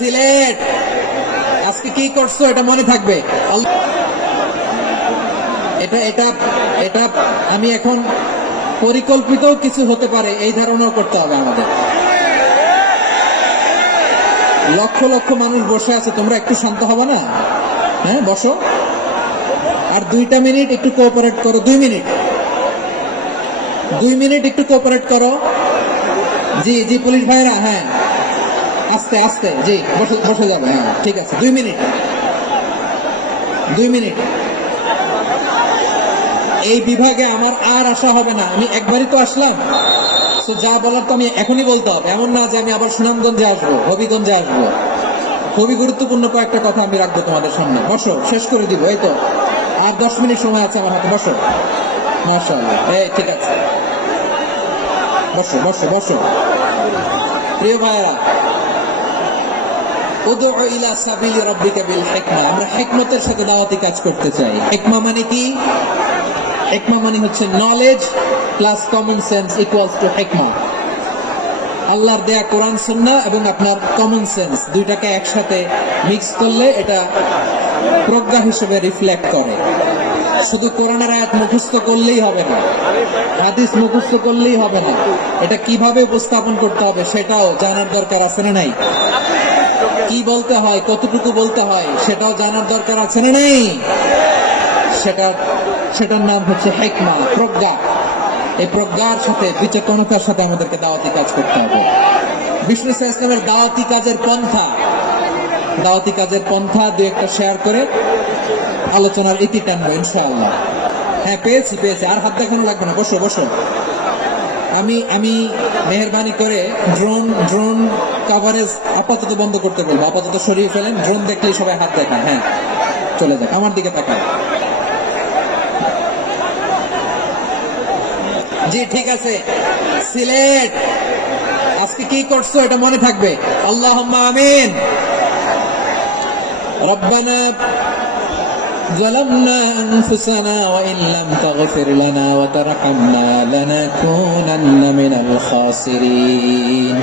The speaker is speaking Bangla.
সিলেট আজকে কি করছো এটা মনে থাকবে। এটা এটা এটা আমি এখন পরিকল্পিত কিছু হতে পারে এই ধারণাও করতে হবে আমাদের। লক্ষ লক্ষ মানুষ বসে আছে, তোমরা একটু শান্ত হবে না? হ্যাঁ বসো, আর 2টা মিনিট একটু কোঅপারেট করো। 2 মিনিট, 2 মিনিট একটু কোঅপারেট করো। জি জি পুলিশ ভাইরা, হ্যাঁ আস্তে আস্তে, জি বসে বসে যাবে। হ্যাঁ ঠিক আছে, 2 মিনিট, 2 মিনিট। এই বিভাগে আমার আর আসা হবে না, আমি একবারই তো আসলাম, তো যা বলার তো আমি এখনই বলতে হবে। এমন না যে আমি আবার সুনামগঞ্জে আসবো, হবিগঞ্জে আসবো। খুবই গুরুত্বপূর্ণ কয়েকটা কথা আমি রাখবো তোমাদের সামনে। বসো, শেষ করে দিব। এই তো আর 10 মিনিট সময় আছে আমার হাতে। বসো, মাশাআল্লাহ, এই ঠিক আছে, বসো বসো বসো। প্রিয় ভাইরা, উদউ ইলা সাবিলি রাব্বিকা বিল হিকমা, আমরা হিকমতের সাথে দাওয়াতি কাজ করতে চাই। হিকমা মানে কি? হিকমা মানে হচ্ছে knowledge plus common sense equals to হিকমা। আল্লাহর দেয়া কোরআন সুন্নাহ এবং আপনার কমন সেন্স দুইটাকে একসাথে মিক্স করলে এটা প্রজ্ঞা হিসেবে রিফ্লেক্ট করে। শুধু কোরআনের আয়াত মুখস্থ করলেই হবে না, হাদিস মুখস্থ করলেই হবে না, এটা কিভাবে উপস্থাপন করতে হবে সেটাও জানার দরকার আছে না নাই? কি বলতে হয়, কতটুকু বলতে হয় সেটাও জানার দরকার আছে না নেই? সেটার নাম হচ্ছে হিকমা, প্রজ্ঞা। এই প্রজ্ঞার সাথে বিচক্ষণতার সাথে আমাদেরকে দাওয়াতি কাজ করতে হবে। বিষ্ণু ইসলামের দাওয়াতি কাজের পন্থা দু একটা শেয়ার করে আলোচনার ইতি টানবো ইনশাআল্লাহ। হ্যাঁ পেয়েছি, আর হাত দেখানো লাগবে না, বসো বসো। আমি মেহেরবানি করে ড্রোন কভারেজ আপাতত বন্ধ করতে বলবো, আপাতত সরিয়ে ফেলেন। ড্রোন দেখলেই সবাই হাত দেখায়, হ্যাঁ চলে যাক, আমার দিকে তাকায়। জি ঠিক আছে। সিলেট আজকে কি করছো এটা মনে থাকবে। আল্লাহুম্মা আমিন। রব্বানা ظلمنا أنفسنا وإن لم تغفر لنا وترحمنا لنكونن من الخاسرين